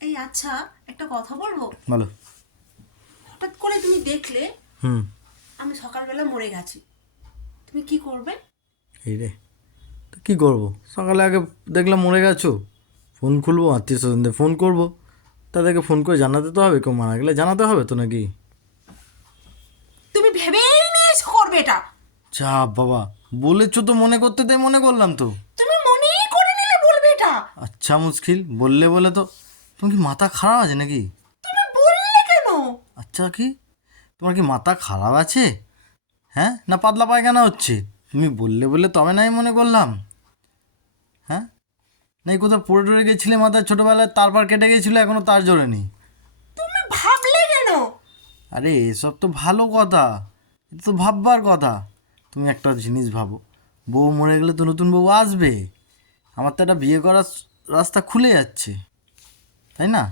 এই আচ্ছা, একটা কথা বলবো। বলো। হঠাৎ করে তুমি দেখলে হুম। আমি সকালবেলা মরে গেছি, তুমি কি করবে? এই রে, তো কী করবো? সকালে আগে দেখলাম মরে গেছো, ফোন খুলবো, আত্মীয় স্বজনদের ফোন করবো, তাদেরকে ফোন করে জানাতে তো হবে, কেউ মারা গেলে জানাতে হবে তো নাকি? তুমি ভেবেই নিয়েছো করবে এটা? যা বাবা, বলেছো তো মনে করতে, তাই মনে করলাম তো। তুমি মনেই করে নিলে বলবে এটা? আচ্ছা মুশকিল, বললে বলে তো। তোমার কি মাথা খারাপ আছে নাকি? তুমি বললে কেন? আচ্ছা কি, তোমার কি মাথা খারাপ আছে? হ্যাঁ, না পাতলা পায়খানা হচ্ছে? তুমি বললে বলে তবে নাই মনে করলাম। হ্যাঁ, না এই কোথাও পড়ে টরে গেছিলে মাথায় ছোটোবেলায়, তারপর কেটে গেছিলো, এখনও তার জোরে নেই? তুমি ভাবলে কেন? আরে এসব তো ভালো কথা, এটা তো ভাববার কথা। তুমি একটা জিনিস ভাবো, বউ মরে গেলে তো নতুন বউ আসবে, আমার তো একটা বিয়ে করার রাস্তা খুলে যাচ্ছে, তাই না?